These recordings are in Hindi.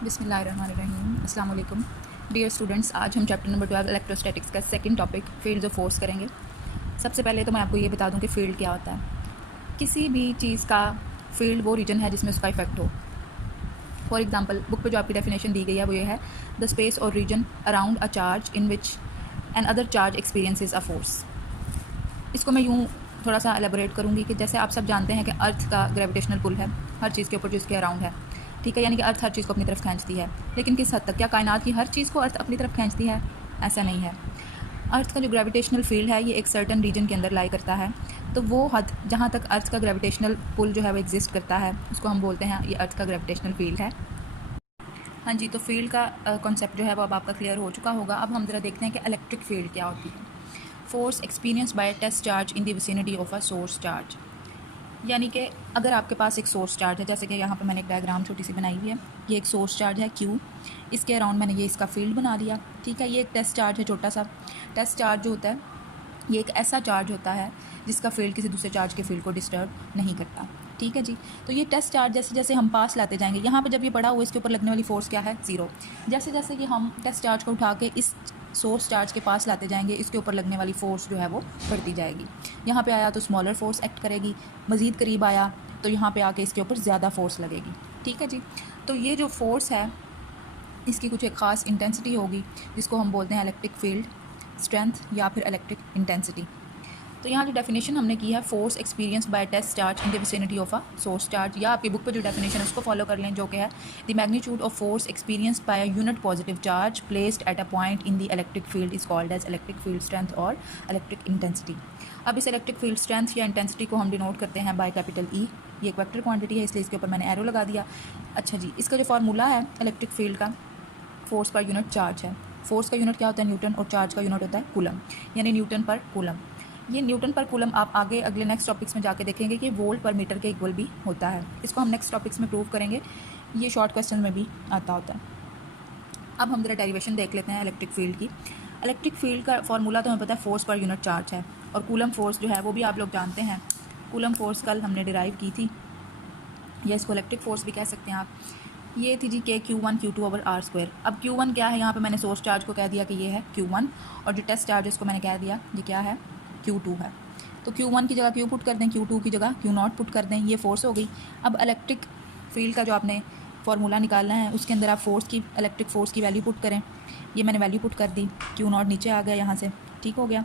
बिस्मिल्लाहिर्रहमानिर्रहीम। अस्सलाम वालेकुम डियर स्टूडेंट्स। आज हम चैप्टर नंबर 12 इलेक्ट्रोस्टैटिक्स का second topic fields of force करेंगे। सबसे पहले तो मैं आपको ये बता दूं कि फ़ील्ड क्या होता है। किसी भी चीज़ का फील्ड वो रीजन है जिसमें उसका इफेक्ट हो। फॉर एग्जांपल बुक पे जो आपकी डेफिनेशन दी गई है वो ये है, द स्पेस और region around a charge in which N other charge experiences a force. इसको मैं यूँ थोड़ा सा एलेबोरेट करूँगी कि जैसे आप सब जानते हैं कि अर्थ का ग्रेविटेशनल पुल है हर चीज़ के ऊपर जो इसके अराउंड है, ठीक है, यानी कि अर्थ हर चीज़ को अपनी तरफ खींचती है। लेकिन किस हद तक, क्या कायनात की हर चीज़ को अर्थ अपनी तरफ खींचती है? ऐसा नहीं है। अर्थ का जो ग्रेविटेशनल फील्ड है ये एक सर्टन रीजन के अंदर लाई करता है। तो वो हद जहाँ तक अर्थ का ग्रेविटेशनल पुल जो है वो एग्जिस्ट करता है उसको हम बोलते हैं ये अर्थ का ग्रेविटेशनल फील्ड है। हाँ जी, तो फील्ड का कॉन्सेप्ट जो है वो अब आपका क्लियर हो चुका होगा। अब हम ज़रा देखते हैं कि इलेक्ट्रिक फील्ड क्या होती है। Force experience by test charge in the vicinity of a source charge, यानी कि अगर आपके पास एक सोर्स चार्ज है, जैसे कि यहाँ पर मैंने एक डायग्राम छोटी सी बनाई हुई है, ये एक सोर्स चार्ज है Q, इसके अराउंड मैंने ये इसका फील्ड बना लिया, ठीक है। ये एक टेस्ट चार्ज है, छोटा सा टेस्ट चार्ज जो होता है ये एक ऐसा चार्ज होता है जिसका फील्ड किसी दूसरे चार्ज के फील्ड को डिस्टर्ब नहीं करता, ठीक है जी। तो ये टेस्ट चार्ज जैसे जैसे हम पास लाते जाएंगे, यहाँ पे जब ये पड़ा हुआ इसके ऊपर लगने वाली फोर्स क्या है? 0। जैसे जैसे कि हम टेस्ट चार्ज को उठा के इस सोर्स चार्ज के पास लाते जाएंगे इसके ऊपर लगने वाली फ़ोर्स जो है वो बढ़ती जाएगी। यहाँ पे आया तो स्मॉलर फोर्स एक्ट करेगी, मज़ीद करीब आया तो यहाँ पे आके इसके ऊपर ज़्यादा फोर्स लगेगी, ठीक है जी। तो ये जो फोर्स है इसकी कुछ एक ख़ास इंटेंसिटी होगी जिसको हम बोलते हैं इलेक्ट्रिक फील्ड स्ट्रेंथ या फिर इलेक्ट्रिक इंटेंसिटी। तो यहाँ जो डेफिनेशन हमने की है, force experience by test charge in the vicinity of a source charge, या आपकी बुक पे जो डेफिनेशन है उसको फॉलो कर लें, जो कि है the magnitude of force experience by a unit positive charge placed at a point in the electric field is called as electric field strength और इलेक्ट्रिक इंटेंसिटी। अब इस इलेक्ट्रिक फील्ड स्ट्रेंथ या इंटेंसिटी को हम डिनोट करते हैं बाय कैपिटल E। ये एक वेक्टर क्वांटिटी है इसलिए इसके ऊपर मैंने एरो लगा दिया। अच्छा जी, इसका जो फार्मूला है इलेक्ट्रिक फील्ड का, फोर्स पर यूनिट चार्ज है। फोर्स का यूनिट क्या होता है? न्यूटन, और चार्ज का यूनिट होता है कूलम, यानी न्यूटन पर कूलम। ये न्यूटन पर कूलम आप आगे अगले नेक्स्ट टॉपिक्स में जाके देखेंगे कि वोल्ट पर मीटर के इक्वल भी होता है। इसको हम नेक्स्ट टॉपिक्स में प्रूव करेंगे, ये शॉर्ट क्वेश्चन में भी आता होता है। अब हम जरा डेरिवेशन देख लेते हैं इलेक्ट्रिक फील्ड की। इलेक्ट्रिक फील्ड का फॉर्मूला तो हमें पता है, फोर्स पर यूनिट चार्ज है, और कूलम फोर्स जो है वो भी आप लोग जानते हैं। कूलम फोर्स कल हमने डिराइव की थी, या इसको इलेक्ट्रिक फोर्स भी कह सकते हैं आप। ये थी जी Q1 Q2 ओवर R²। अब Q1 क्या है? यहाँ पे मैंने सोर्स चार्ज को कह दिया कि ये है Q1, और जो टेस्ट चार्ज इसको मैंने कह दिया ये क्या है? Q2 है। तो Q1 की जगह Q पुट कर दें, Q2 की जगह Q0 पुट कर दें, ये फोर्स हो गई। अब इलेक्ट्रिक फील्ड का जो आपने फार्मूला निकालना है उसके अंदर आप फोर्स की, इलेक्ट्रिक फोर्स की वैल्यू पुट करें। ये मैंने वैल्यू पुट कर दी, Q0 नीचे आ गया यहाँ से, ठीक हो गया।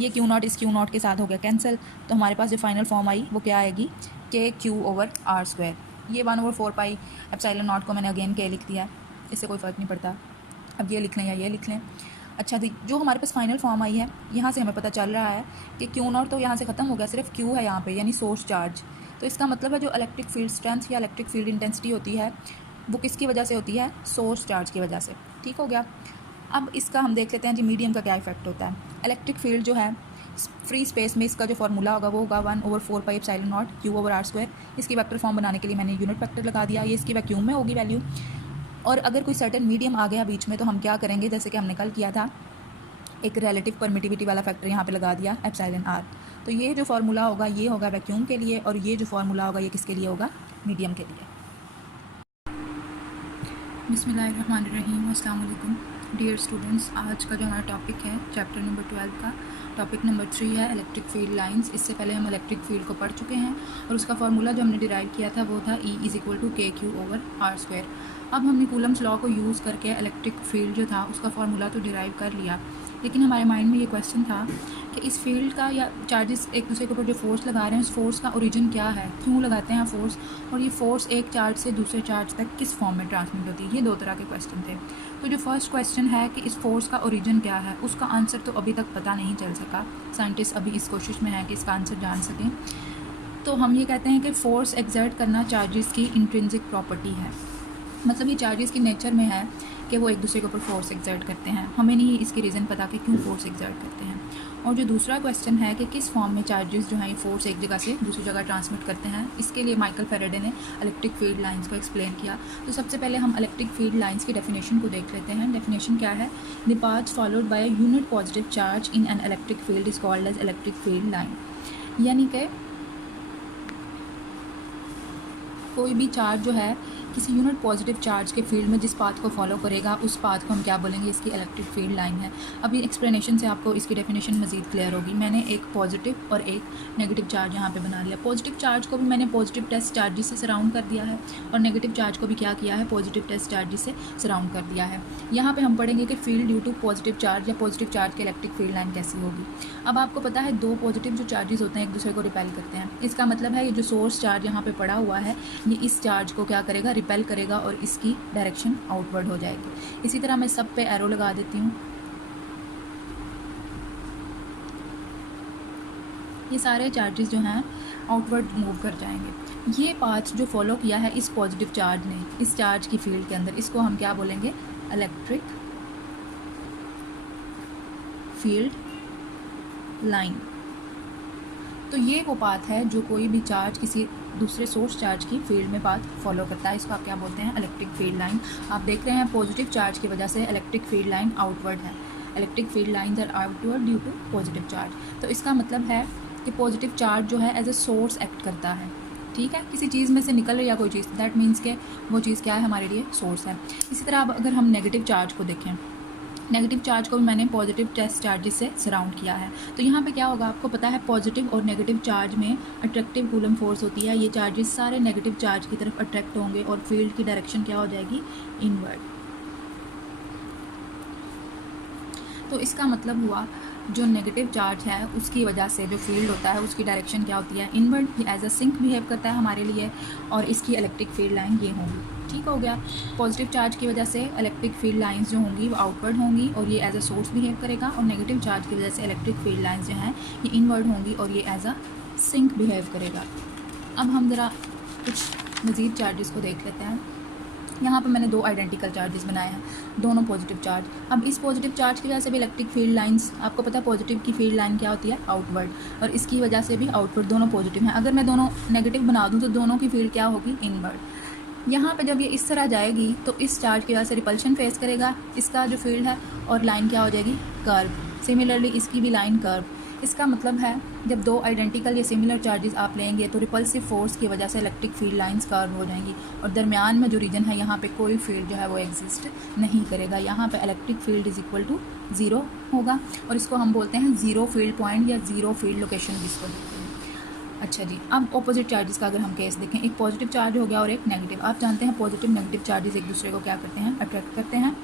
ये Q0 इस Q0 के साथ हो गया कैंसिल, तो हमारे पास जो फाइनल फॉर्म आई वो क्या आएगी? KQ over R²। ये 1/4 पाई एप्सिलॉन नॉट को मैंने अगेन K लिख दिया है, इससे कोई फ़र्क नहीं पड़ता, अब ये लिख लें या ये लिख लें। अच्छा जी, जो हमारे पास फाइनल फॉर्म आई है यहाँ से हमें पता चल रहा है कि Q0 तो यहाँ से ख़त्म हो गया, सिर्फ Q है यहाँ पे, यानी सोर्स चार्ज। तो इसका मतलब है जो इलेक्ट्रिक फील्ड स्ट्रेंथ या इलेक्ट्रिक फील्ड इंटेंसिटी होती है वो किसकी वजह से होती है? सोर्स चार्ज की वजह से, ठीक हो गया। अब इसका हम देख लेते हैं जी मीडियम का क्या इफेक्ट होता है। इलेक्ट्रिक फील्ड जो है फ्री स्पेस में इसका जो फार्मूला होगा वो होगा 1/4 pi epsilon not Q over R²। इसकी वेक्टर फॉर्म बनाने के लिए मैंने यूनिट वेक्टर लगा दिया, ये इसकी वैक्यूम में होगी वैल्यू। और अगर कोई सर्टेन मीडियम आ गया बीच में तो हम क्या करेंगे, जैसे कि हमने कल किया था, एक रिलेटिव परमिटिविटी वाला फैक्टर यहाँ पे लगा दिया एप्सिलॉन R। तो ये जो फार्मूला होगा ये होगा वैक्यूम के लिए, और ये जो फार्मूला होगा ये किसके लिए होगा? मीडियम के लिए। बिस्मिल्लाहिर्रहमानिर्रहीम। अस्सलाम वालेकुम डियर स्टूडेंट्स। आज का जो हमारा टॉपिक है चैप्टर नंबर 12 का टॉपिक नंबर 3 है इलेक्ट्रिक फील्ड लाइंस। इससे पहले हम इलेक्ट्रिक फील्ड को पढ़ चुके हैं और उसका फार्मूला जो हमने डिराइव किया था वो था E = KQ ओवर R²। अब हमने कूलम्स लॉ को यूज़ करके इलेक्ट्रिक फील्ड जो था उसका फार्मूला तो डिराइव कर लिया, लेकिन हमारे माइंड में ये क्वेश्चन था कि इस फील्ड का या चार्जेस एक दूसरे के ऊपर जो फोर्स लगा रहे हैं उस फोर्स का ओरिजिन क्या है, क्यों लगाते हैं फोर्स, और ये फोर्स एक चार्ज से दूसरे चार्ज तक किस फॉर्म में ट्रांसमिट होती है। ये दो तरह के क्वेश्चन थे। तो जो फर्स्ट क्वेश्चन है कि इस फोर्स का ओरिजिन क्या है, उसका आंसर तो अभी तक पता नहीं चल सका। साइंटिस्ट अभी इस कोशिश में है कि इसका आंसर जान सकें। तो हम ये कहते हैं कि फोर्स एक्सर्ट करना चार्जेस की इंट्रिंसिक प्रॉपर्टी है, मतलब ये चार्जेस की नेचर में है कि वो एक दूसरे के ऊपर फोर्स एक्सर्ट करते हैं। हमें नहीं इसकी रीज़न पता कि क्यों फोर्स एक्सर्ट करते हैं। और जो दूसरा क्वेश्चन है कि किस फॉर्म में चार्जेस जो हैं ये फोर्स एक जगह से दूसरी जगह ट्रांसमिट करते हैं, इसके लिए माइकल फैराडे ने इलेक्ट्रिक फील्ड लाइंस को एक्सप्लेन किया। तो सबसे पहले हम इलेक्ट्रिक फील्ड लाइंस की डेफिनेशन को देख लेते हैं। डेफिनेशन क्या है? The path followed by a unit positive charge in an electric field is called as electric field line. यानी कि कोई भी चार्ज जो है किसी यूनिट पॉजिटिव चार्ज के फील्ड में जिस पाथ को फॉलो करेगा उस पाथ को हम क्या बोलेंगे, इसकी इलेक्ट्रिक फील्ड लाइन है। अभी एक्सप्लेनेशन से आपको इसकी डेफिनेशन मज़ीद क्लियर होगी। मैंने एक पॉजिटिव और एक नेगेटिव चार्ज यहाँ पे बना लिया। पॉजिटिव चार्ज को भी मैंने पॉजिटिव टेस्ट चार्जेस से सराउंड कर दिया है और नेगेटिव चार्ज को भी क्या किया है, पॉजिटिव टेस्ट चार्जेस से सराउंड कर दिया है। यहाँ पर हम पढ़ेंगे कि field due to positive charge या पॉजिटिव चार्ज की इलेक्ट्रिक फील्ड लाइन कैसी होगी। अब आपको पता है दो पॉजिटिव जो चार्जेस होते हैं एक दूसरे को रिपेल करते हैं। इसका मतलब है ये जो सोर्स चार्ज यहाँ पे पड़ा हुआ है ये इस चार्ज को क्या करेगा, रिपेल करेगा और इसकी डायरेक्शन आउटवर्ड हो जाएगी। इसी तरह मैं सब पे एरो लगा देती हूँ। ये सारे चार्जेस जो हैं आउटवर्ड मूव कर जाएंगे। ये पाथ जो फॉलो किया है इस पॉजिटिव चार्ज ने इस चार्ज की फील्ड के अंदर, इसको हम क्या बोलेंगे, इलेक्ट्रिक फील्ड लाइन। तो ये वो पाथ है जो कोई भी चार्ज किसी दूसरे सोर्स चार्ज की फील्ड में पाथ फॉलो करता है। इसको आप क्या बोलते हैं, इलेक्ट्रिक फील्ड लाइन। आप देख रहे हैं पॉजिटिव चार्ज की वजह से इलेक्ट्रिक फील्ड लाइन आउटवर्ड है। Electric field lines are outward due to positive charge. तो इसका मतलब है कि पॉजिटिव चार्ज जो है एज ए सोर्स एक्ट करता है। ठीक है, किसी चीज़ में से निकल रही है कोई चीज़, दैट मीन्स के वो चीज़ क्या है, हमारे लिए सोर्स है। इसी तरह अब अगर हम नेगेटिव चार्ज को देखें, नेगेटिव चार्ज को भी मैंने पॉजिटिव टेस्ट चार्जेस से सराउंड किया है। तो यहाँ पे क्या होगा, आपको पता है पॉजिटिव और नेगेटिव चार्ज में अट्रैक्टिव कूलम फोर्स होती है। ये चार्जेस सारे नेगेटिव चार्ज की तरफ अट्रैक्ट होंगे और फील्ड की डायरेक्शन क्या हो जाएगी, इनवर्ड। तो इसका मतलब हुआ जो नेगेटिव चार्ज है उसकी वजह से जो फील्ड होता है उसकी डायरेक्शन क्या होती है, inward. As a sink behave करता है हमारे लिए और इसकी इलेक्ट्रिक फील्ड लाइन ये होगी। ठीक हो गया। पॉजिटिव चार्ज की वजह से इलेक्ट्रिक फील्ड लाइंस जो होंगी वो आउटवर्ड होंगी और ये एज अ सोर्स बिहेव करेगा, और नेगेटिव चार्ज की वजह से इलेक्ट्रिक फील्ड लाइंस जो हैं ये इनवर्ड होंगी और ये एज अ सिंक बिहेव करेगा। अब हम ज़रा कुछ मज़ीद चार्जेस को देख लेते हैं। यहाँ पर मैंने दो आइडेंटिकल चार्जेस बनाए हैं, दोनों पॉजिटिव चार्ज। अब इस पॉजिटिव चार्ज की वजह से भी इलेक्ट्रिक फील्ड लाइंस, आपको पता है पॉजिटिव की फील्ड लाइन क्या होती है, आउटवर्ड, और इसकी वजह से भी आउटवर्ड, दोनों पॉजिटिव हैं। अगर मैं दोनों नेगेटिव बना दूँ तो दोनों की फील्ड क्या होगी, इनवर्ड। यहाँ पे जब ये इस तरह जाएगी तो इस चार्ज की वजह से रिपल्शन फेस करेगा, इसका जो फील्ड है, और लाइन क्या हो जाएगी, कर्व। सिमिलरली इसकी भी लाइन कर्व। इसका मतलब है जब दो आइडेंटिकल या सिमिलर चार्जेस आप लेंगे तो रिपल्सिव फोर्स की वजह से इलेक्ट्रिक फील्ड लाइंस कर्व हो जाएंगी और दरमियान में जो रीजन है यहाँ पे कोई फील्ड जो है वो एग्जिस्ट नहीं करेगा। यहाँ पे electric field is equal to zero होगा और इसको हम बोलते हैं ज़ीरो फील्ड पॉइंट या ज़ीरो फील्ड लोकेशन जिसको बोलते हैं। अच्छा जी, अब ऑपोजिट चार्जेस का अगर हम केस देखें, एक पॉजिटिव चार्ज हो गया और एक नेगेटिव। आप जानते हैं पॉजिटिव नेगेटिव चार्जेस एक दूसरे को क्या करते हैं, अट्रैक्ट करते हैं।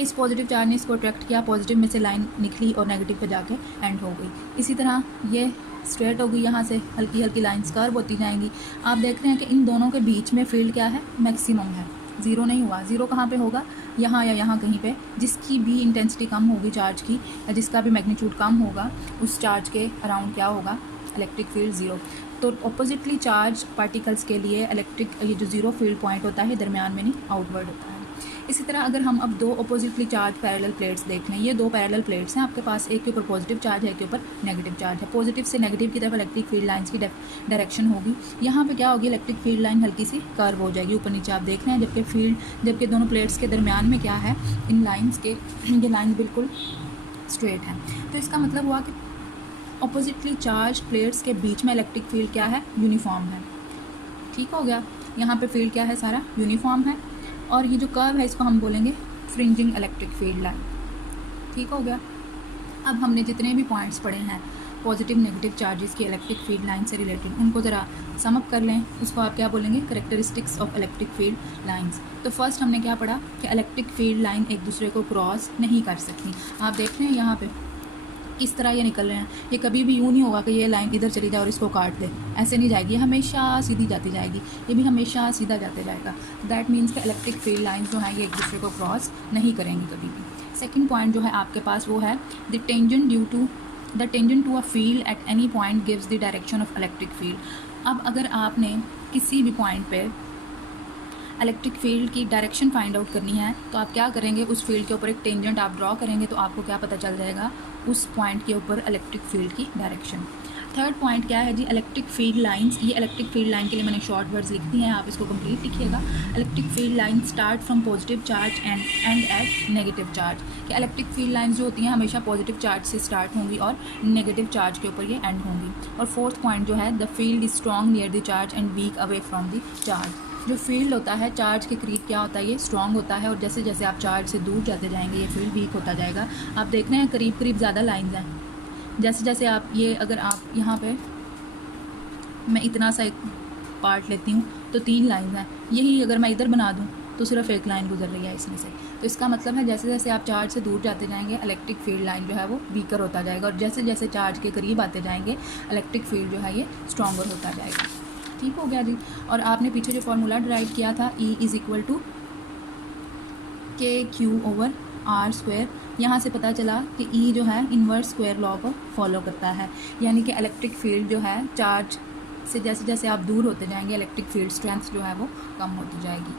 इस पॉजिटिव चार्ज ने इसको अट्रैक्ट किया, पॉजिटिव में से लाइन निकली और नेगेटिव पे जाके एंड हो गई। इसी तरह ये स्ट्रेट हो गई, यहाँ से हल्की हल्की लाइंस कर्व होती जाएंगी। आप देख रहे हैं कि इन दोनों के बीच में फील्ड क्या है, मैक्सिमम है, ज़ीरो नहीं हुआ। ज़ीरो कहाँ पे होगा, यहाँ या यहाँ कहीं पे। जिसकी भी इंटेंसिटी कम होगी चार्ज की या जिसका भी मैग्नीट्यूड कम होगा उस चार्ज के अराउंड क्या होगा, इलेक्ट्रिक फील्ड ज़ीरो। तो ऑपोजिटली चार्ज पार्टिकल्स के लिए इलेक्ट्रिक ये जो ज़ीरो फील्ड पॉइंट होता है दरमियान में नहीं, आउटवर्ड होता है। इसी तरह अगर हम अब दो ऑपोजिटली चार्ज पैरेलल प्लेट्स देख लें, ये दो पैरेलल प्लेट्स हैं आपके पास, एक के ऊपर पॉजिटिव चार्ज है, एक के ऊपर नेगेटिव चार्ज है। पॉजिटिव से नेगेटिव की तरफ इलेक्ट्रिक फील्ड लाइंस की डायरेक्शन होगी। यहाँ पे क्या होगी, इलेक्ट्रिक फील्ड लाइन हल्की सी कर्व हो जाएगी ऊपर नीचे आप देख रहे हैं, जबकि दोनों प्लेट्स के दरमियान में क्या है, इन लाइन्स के ये लाइन बिल्कुल स्ट्रेट है। तो इसका मतलब हुआ कि ऑपोजिटली चार्ज प्लेट्स के बीच में इलेक्ट्रिक फील्ड क्या है, यूनिफॉर्म है। ठीक हो गया, यहाँ पे फील्ड क्या है, सारा यूनिफॉर्म है और ये जो कर्व है इसको हम बोलेंगे फ्रिंजिंग इलेक्ट्रिक फील्ड लाइन। ठीक हो गया। अब हमने जितने भी पॉइंट्स पढ़े हैं पॉजिटिव नेगेटिव चार्जेस की इलेक्ट्रिक फील्ड लाइन से रिलेटेड, उनको ज़रा समअप कर लें। उसको आप क्या बोलेंगे, characteristics of electric field lines. तो फर्स्ट हमने क्या पढ़ा कि इलेक्ट्रिक फील्ड लाइन एक दूसरे को क्रॉस नहीं कर सकती। आप देख रहे हैं यहाँ पे किस तरह ये निकल रहे हैं, ये कभी भी यूँ नहीं होगा कि ये लाइन इधर चली जाए और इसको काट दे, ऐसे नहीं जाएगी, ये हमेशा सीधी जाती जाएगी, ये भी हमेशा सीधा जाते जाएगा। दैट मीन्स कि इलेक्ट्रिक फील्ड लाइंस जो हैं ये एक दूसरे को क्रॉस नहीं करेंगी कभी भी। सेकंड पॉइंट जो है आपके पास वो है the tangent to a field at any point gives the direction of electric field. अब अगर आपने किसी भी पॉइंट पे इलेक्ट्रिक फील्ड की डायरेक्शन फाइंड आउट करनी है तो आप क्या करेंगे, उस फील्ड के ऊपर एक टेंजेंट आप ड्रॉ करेंगे तो आपको क्या पता चल जाएगा, उस पॉइंट के ऊपर इलेक्ट्रिक फील्ड की डायरेक्शन। थर्ड पॉइंट क्या है जी, इलेक्ट्रिक फील्ड लाइंस। ये इलेक्ट्रिक फील्ड लाइन के लिए मैंने शॉर्ट वर्ड्स लिख दिए हैं, आप इसको कंप्लीट लिखिएगा। Electric field line start from positive charge end at negative charge. कि इलेक्ट्रिक फील्ड लाइंस जो होती हैं हमेशा पॉजिटिव चार्ज से स्टार्ट होंगी और नेगेटिव चार्ज के ऊपर ये एंड होंगी। और फोर्थ पॉइंट जो है, the field is strong near the charge and weak away from the charge. जो फील्ड होता है चार्ज के करीब क्या होता है, ये स्ट्रॉन्ग होता है, और जैसे जैसे आप चार्ज से दूर जाते जाएंगे ये फील्ड वीक होता जाएगा। आप देख रहे हैं करीब करीब ज़्यादा लाइंस हैं। जैसे जैसे आप ये, अगर आप यहाँ पे मैं इतना सा एक पार्ट लेती हूँ तो 3 लाइंस हैं, यही अगर मैं इधर बना दूँ तो सिर्फ एक लाइन गुजर रही है इसमें से। तो इसका मतलब है जैसे जैसे आप चार्ज से दूर जाते जाएंगे इलेक्ट्रिक फील्ड लाइन जो है वो वीकर होता जाएगा, और जैसे जैसे चार्ज के करीब आते जाएंगे इलेक्ट्रिक फील्ड जो है ये स्ट्रॉन्गर होता जाएगा। ठीक हो गया जी। और आपने पीछे जो फार्मूला ड्राइव किया था E = KQ/R², यहाँ से पता चला कि E जो है इन्वर्स स्क्वायर लॉ को फॉलो करता है, यानी कि इलेक्ट्रिक फील्ड जो है चार्ज से जैसे जैसे आप दूर होते जाएंगे इलेक्ट्रिक फील्ड स्ट्रेंथ जो है वो कम होती जाएगी।